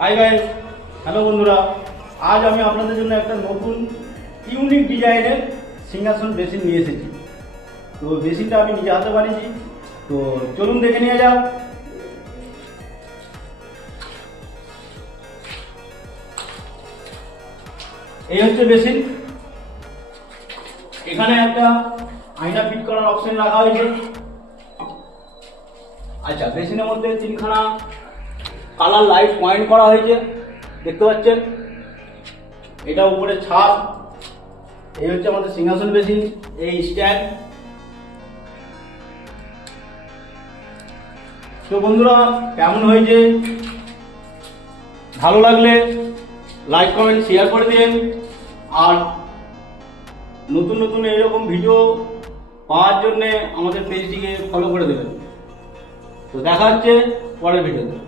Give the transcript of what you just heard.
Hi guys, hello বন্ধুরা। আজ আমি আপনাদের জন্য একটা নতুন ইউনিক ডিজাইনের সিংহাসন বেসিন নিয়ে এসেছি। তো বেসিনটা আমি নিজে হাতে বানিয়েছি, তো চলুন দেখে নিয়ে যাও। এই হচ্ছে বেসিন। এখানে একটা আয়না ফিট করার অপশন রাখা হয়েছে। আচ্ছা, বেসিনের মধ্যে তিনখানা কালার লাইট পয়েন্ট করা হয়েছে, দেখতে পাচ্ছেন। এটা উপরে ছাদ। এই হচ্ছে আমাদের সিংহাসন বেসিন, এই স্ট্যান্ড। তো বন্ধুরা, কেমন হয়েছে? ভালো লাগলে লাইক কমেন্ট শেয়ার করে দিন, আর নতুন নতুন এইরকম ভিডিও পাওয়ার জন্য আমাদের পেজটিকে ফলো করে দেবেন। তো দেখা হচ্ছে পরের ভিডিওতে।